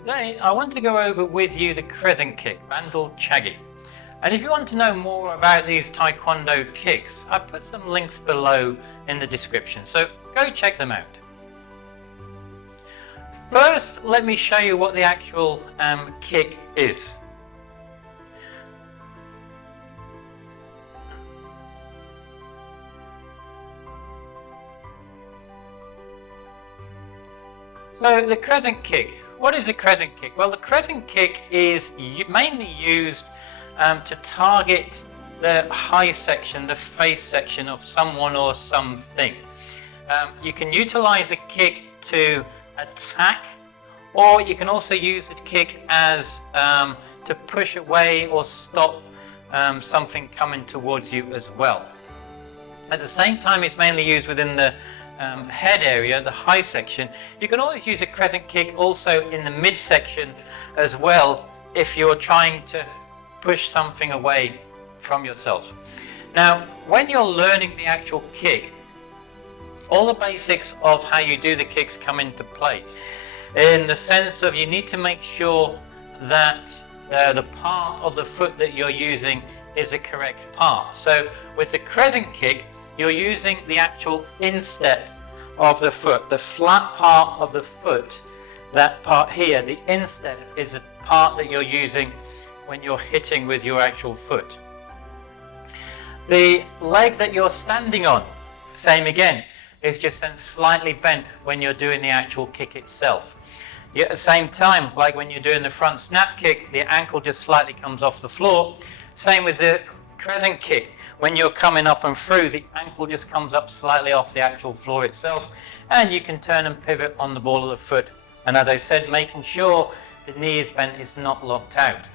Today I want to go over with you the Crescent Kick, Bandal, Chagi. And if you want to know more about these Taekwondo kicks, I've put some links below in the description, so go check them out. First, let me show you what the actual kick is. So the Crescent Kick. What is a Crescent Kick? Well, the Crescent Kick is mainly used to target the high section, the face section of someone or something. You can utilize a kick to attack, or you can also use a kick as to push away or stop something coming towards you as well. At the same time, it's mainly used within the head area, the high section. You can always use a Crescent Kick also in the midsection as well if you're trying to push something away from yourself. Now, when you're learning the actual kick, all the basics of how you do the kicks come into play, in the sense of you need to make sure that the part of the foot that you're using is the correct part. So with the Crescent Kick, you're using the actual instep of the foot, the flat part of the foot. That part here, the instep, is the part that you're using when you're hitting with your actual foot. The leg that you're standing on, same again, is just then slightly bent when you're doing the actual kick itself. Yet at the same time, like when you're doing the front snap kick, the ankle just slightly comes off the floor. Same with the Crescent Kick. When you're coming up and through, the ankle just comes up slightly off the actual floor itself, and you can turn and pivot on the ball of the foot. And as I said, making sure the knee is bent, it's not locked out.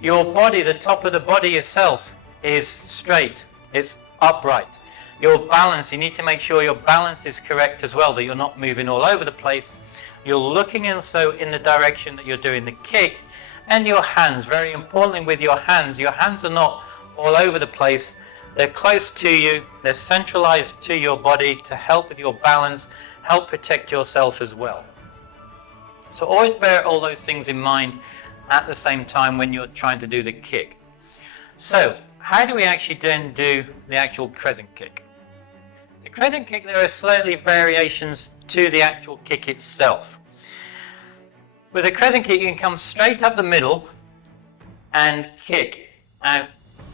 Your body, the top of the body itself, is straight, it's upright. Your balance, you need to make sure your balance is correct as well, that you're not moving all over the place. You're looking also in the direction that you're doing the kick, and your hands, very importantly with your hands are not all over the place. They're close to you, they're centralized to your body to help with your balance, help protect yourself as well. So always bear all those things in mind at the same time when you're trying to do the kick. So how do we actually then do the actual Crescent Kick? The Crescent Kick, there are slightly variations to the actual kick itself. With a Crescent Kick, you can come straight up the middle and kick out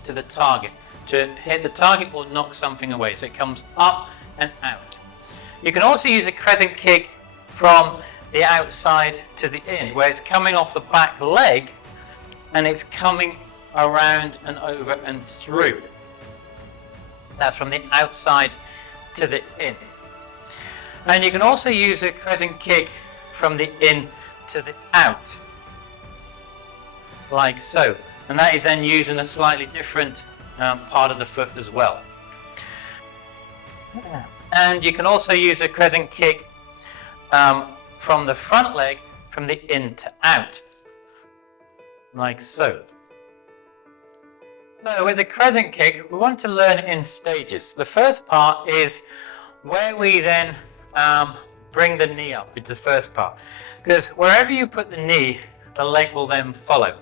to the target, to hit the target or knock something away. So it comes up and out. You can also use a Crescent Kick from the outside to the in, where it's coming off the back leg and it's coming around and over and through. That's from the outside to the in. And you can also use a Crescent Kick from the in to the out, like so. And that is then using a slightly different part of the foot as well. And you can also use a Crescent Kick from the front leg, from the in to out, like so. So with the Crescent Kick, we want to learn in stages. The first part is where we then bring the knee up. It's the first part, because wherever you put the knee, the leg will then follow.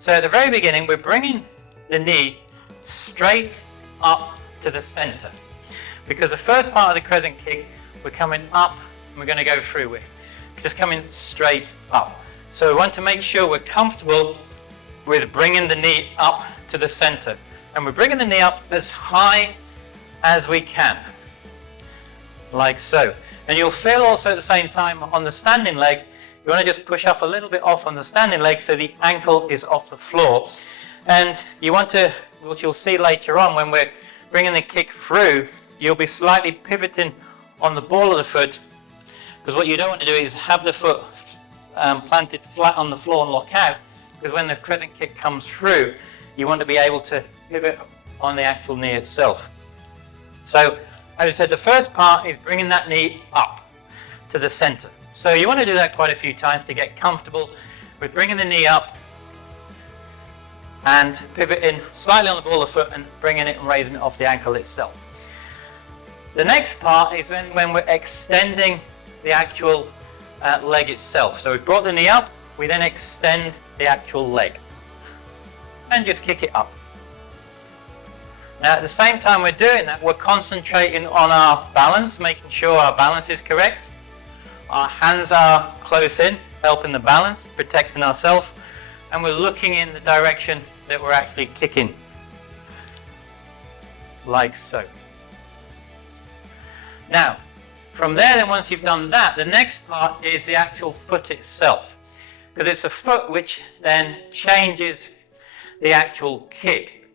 So at the very beginning, we're bringing the knee straight up to the center, because the first part of the Crescent Kick, we're coming up and we're going to go through. We're just coming straight up. So we want to make sure we're comfortable with bringing the knee up to the center, and we're bringing the knee up as high as we can, like so. And you'll feel also at the same time on the standing leg, you want to just push off a little bit off on the standing leg so the ankle is off the floor. And you want to, what you'll see later on when we're bringing the kick through, you'll be slightly pivoting on the ball of the foot, because what you don't want to do is have the foot planted flat on the floor and lock out, because when the Crescent Kick comes through, you want to be able to pivot on the actual knee itself. So, as I said, the first part is bringing that knee up to the center. So you want to do that quite a few times to get comfortable with bringing the knee up and pivoting slightly on the ball of the foot and bringing it and raising it off the ankle itself. The next part is when we're extending the actual leg itself. So we've brought the knee up, we then extend the actual leg and just kick it up. Now at the same time we're doing that, we're concentrating on our balance, making sure our balance is correct. Our hands are close in, helping the balance, protecting ourselves, and we're looking in the direction that we're actually kicking, like so. Now, from there then, once you've done that, the next part is the actual foot itself, because it's a foot which then changes the actual kick,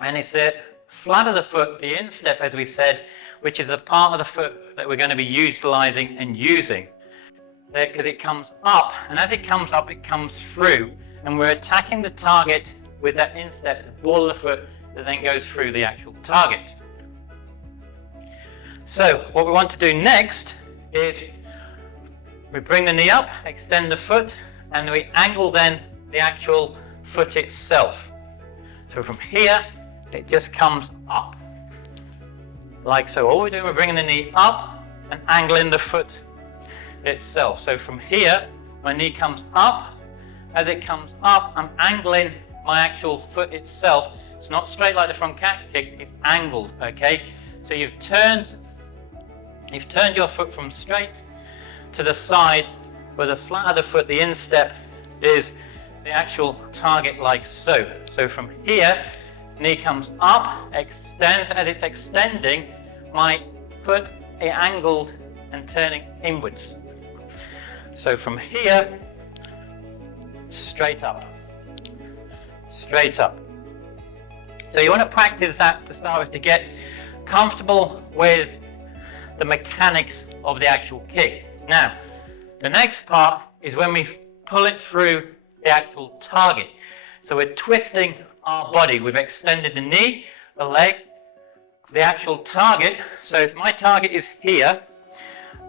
and it's the flat of the foot, the instep as we said, which is the part of the foot that we're going to be utilizing and using, because it comes up, and as it comes up it comes through, and we're attacking the target with that instep, the ball of the foot that then goes through the actual target. So what we want to do next is we bring the knee up, extend the foot, and we angle then the actual foot itself. So from here it just comes up, like so. All we're doing, we're bringing the knee up and angling the foot itself. So from here my knee comes up. As it comes up, I'm angling my actual foot itself. It's not straight like the front cat kick, it's angled, okay? So you've turned your foot from straight to the side, where the flat of the foot, the instep, is the actual target, like so. So from here, knee comes up, extends. As it's extending, my foot is angled and turning inwards. So from here, straight up, straight up. So you want to practice that to start with, to get comfortable with the mechanics of the actual kick. Now, the next part is when we pull it through the actual target. So we're twisting our body. We've extended the knee, the leg, the actual target. So if my target is here,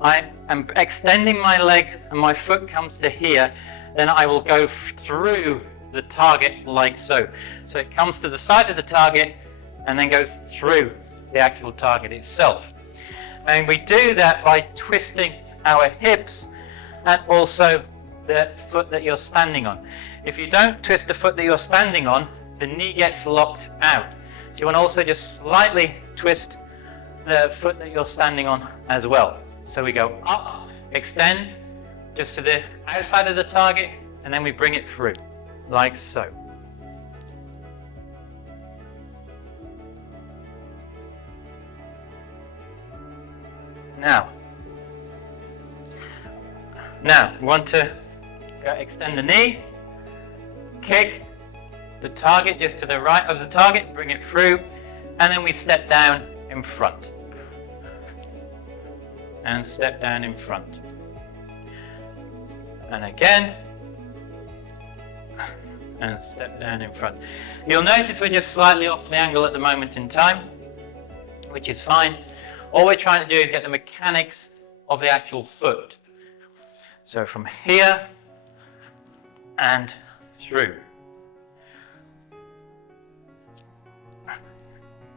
I am extending my leg and my foot comes to here, then I will go through the target like so. So it comes to the side of the target and then goes through the actual target itself. And we do that by twisting our hips and also the foot that you're standing on. If you don't twist the foot that you're standing on, the knee gets locked out. So you want to also just slightly twist the foot that you're standing on as well. So we go up, extend, just to the outside of the target, and then we bring it through, like so. Now we want to extend the knee, kick the target just to the right of the target, bring it through, and then we step down in front. And step down in front. And again, and step down in front. You'll notice we're just slightly off the angle at the moment in time, which is fine. All we're trying to do is get the mechanics of the actual foot. So from here and through.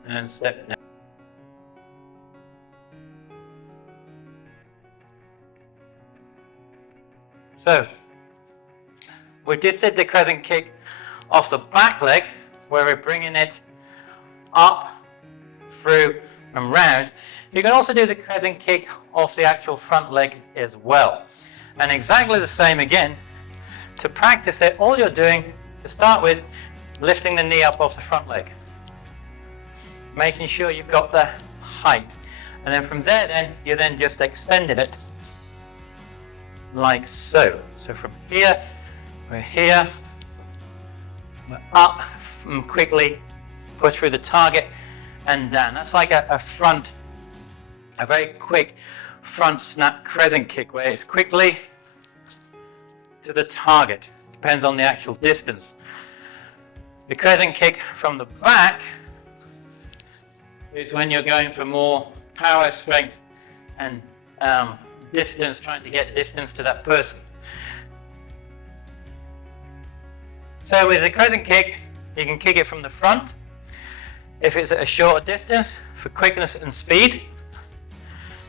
And step down. So, we did the crescent kick off the back leg, where we're bringing it up, through and round. You can also do the crescent kick off the actual front leg as well. And exactly the same again. To practice it, all you're doing, to start with, lifting the knee up off the front leg. Making sure you've got the height. And then from there then, you're then just extending it like so. So from here, we're up and quickly push through the target and down. That's like a very quick front snap crescent kick, where it's quickly to the target. Depends on the actual distance. The crescent kick from the back is when you're going for more power, strength, and distance, trying to get distance to that person. So with the crescent kick, you can kick it from the front if it's at a shorter distance for quickness and speed.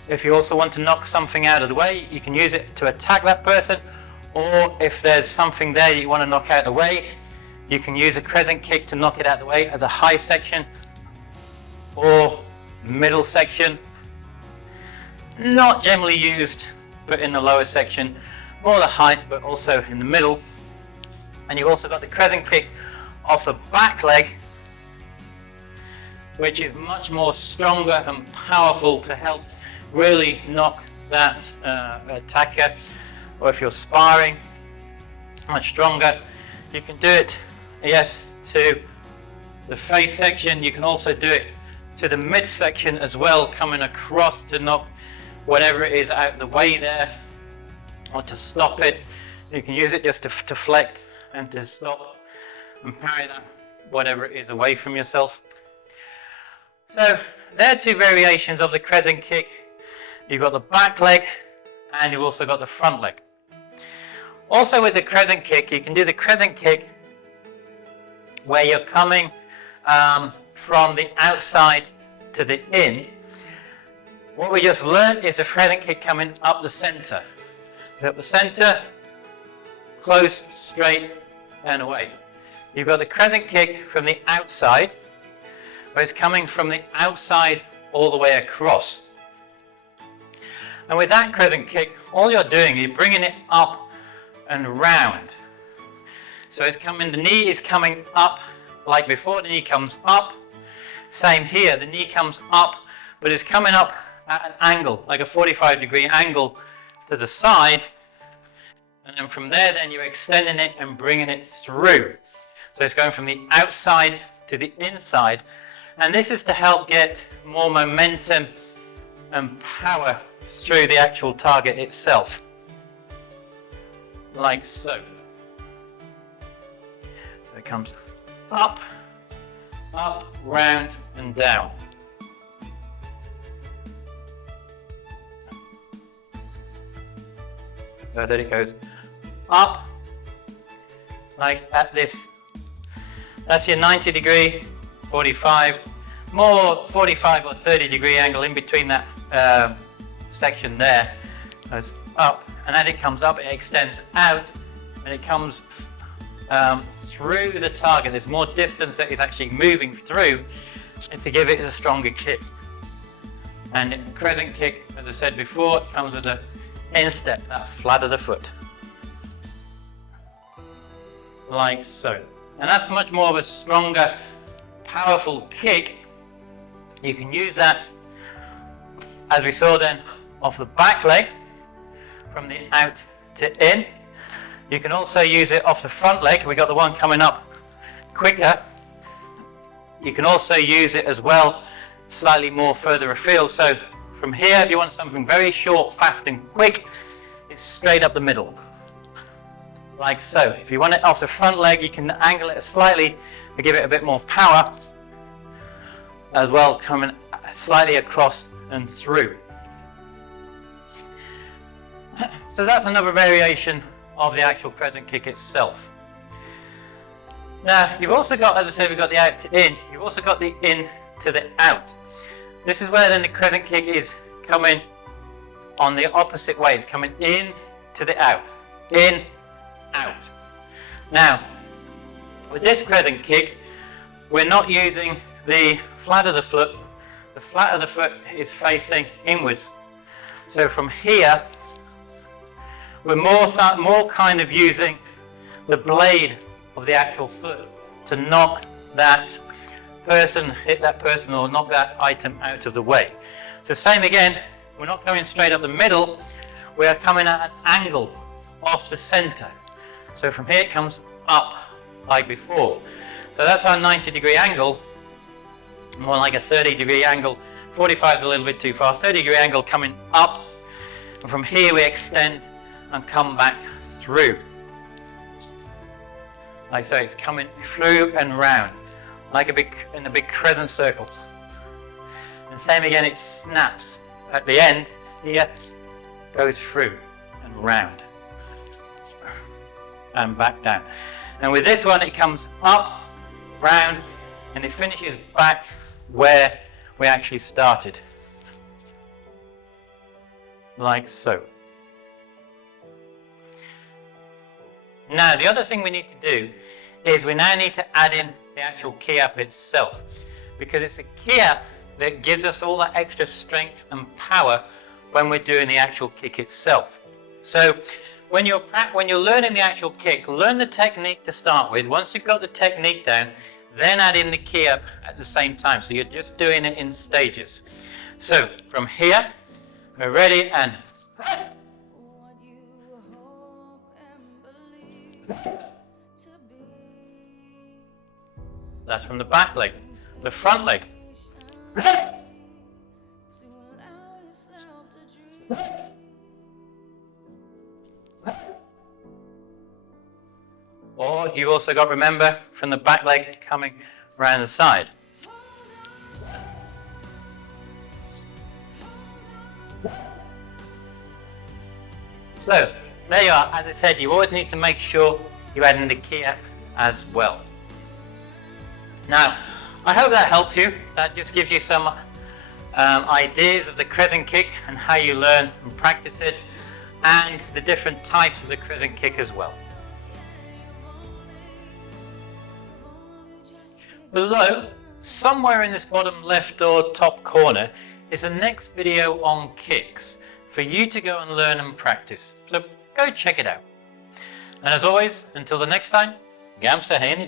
If you also want to knock something out of the way, you can use it to attack that person, Or if there's something there that you want to knock out of the way, you can use a crescent kick to knock it out of the way at the high section or middle section. Not generally used, but in the lower section, more the high, but also in the middle. And you've also got the crescent kick off the back leg, which is much more stronger and powerful to help really knock that attacker. Or if you're sparring, much stronger. You can do it, yes, to the face section. You can also do it to the midsection as well, coming across to knock whatever it is out of the way there, or to stop it. You can use it just to deflect and to stop and parry that, whatever it is, away from yourself. So there are two variations of the crescent kick. You've got the back leg and you've also got the front leg. Also with the crescent kick, you can do the crescent kick where you're coming from the outside to the in. What we just learned is a crescent kick coming up the center. Up the center, close, straight, and away. You've got the crescent kick from the outside, where it's coming from the outside all the way across. And with that crescent kick, all you're doing is bringing it up and round. So it's coming, the knee is coming up like before, the knee comes up. Same here, the knee comes up, but it's coming up at an angle, like a 45-degree angle to the side. And then from there, then you're extending it and bringing it through. So it's going from the outside to the inside. And this is to help get more momentum and power through the actual target itself. Like so. So it comes up, up, round, and down. So that it goes up, like at this. That's your 90-degree, 45, more 45 or 30-degree angle in between that section there. Goes up, and as it comes up, it extends out, and it comes through the target. There's more distance that is actually moving through, and to give it a stronger kick. And crescent kick, as I said before, comes with an instep, that flat of the foot. Like so. And that's much more of a stronger, powerful kick. You can use that, as we saw then, off the back leg, from the out to in. You can also use it off the front leg. We got the one coming up quicker. You can also use it as well, slightly more further afield. So from here, if you want something very short, fast and quick, it's straight up the middle. Like so. If you want it off the front leg, you can angle it slightly to give it a bit more power, as well, coming slightly across and through. So that's another variation of the actual crescent kick itself. Now, you've also got, as I said, we've got the out to in. You've also got the in to the out. This is where then the crescent kick is coming on the opposite way. It's coming in to the out. In, out. Now, with this crescent kick, we're not using the flat of the foot. The flat of the foot is facing inwards. So from here, we're more kind of using the blade of the actual foot to knock that person, hit that person, or knock that item out of the way. So same again, we're not coming straight up the middle, we're coming at an angle off the center. So from here it comes up like before. So that's our 90-degree angle, more like a 30-degree angle. 45 is a little bit too far. 30-degree angle coming up, and from here we extend and come back through. Like so, it's coming through and round, like in a big crescent circle. And same again, it snaps at the end here, goes through and round and back down. And with this one, it comes up, round, and it finishes back where we actually started, like so. Now, the other thing we need to do is we now need to add in the actual Ki Hap itself, because it's a Ki Hap that gives us all that extra strength and power when we're doing the actual kick itself. So when you're learning the actual kick, learn the technique to start with. Once you've got the technique down, then add in the Ki Hap at the same time. So you're just doing it in stages. So from here, we're ready, and that's from the back leg. The front leg. Or you've also got, remember, from the back leg coming around the side. So, there you are. As I said, you always need to make sure you add in the Ki Hap as well. Now, I hope that helps you. That just gives you some ideas of the crescent kick and how you learn and practice it, and the different types of the crescent kick as well. Below, somewhere in this bottom left or top corner, is the next video on kicks for you to go and learn and practice. So go check it out. And as always, until the next time, Gam Sa Hae Ni.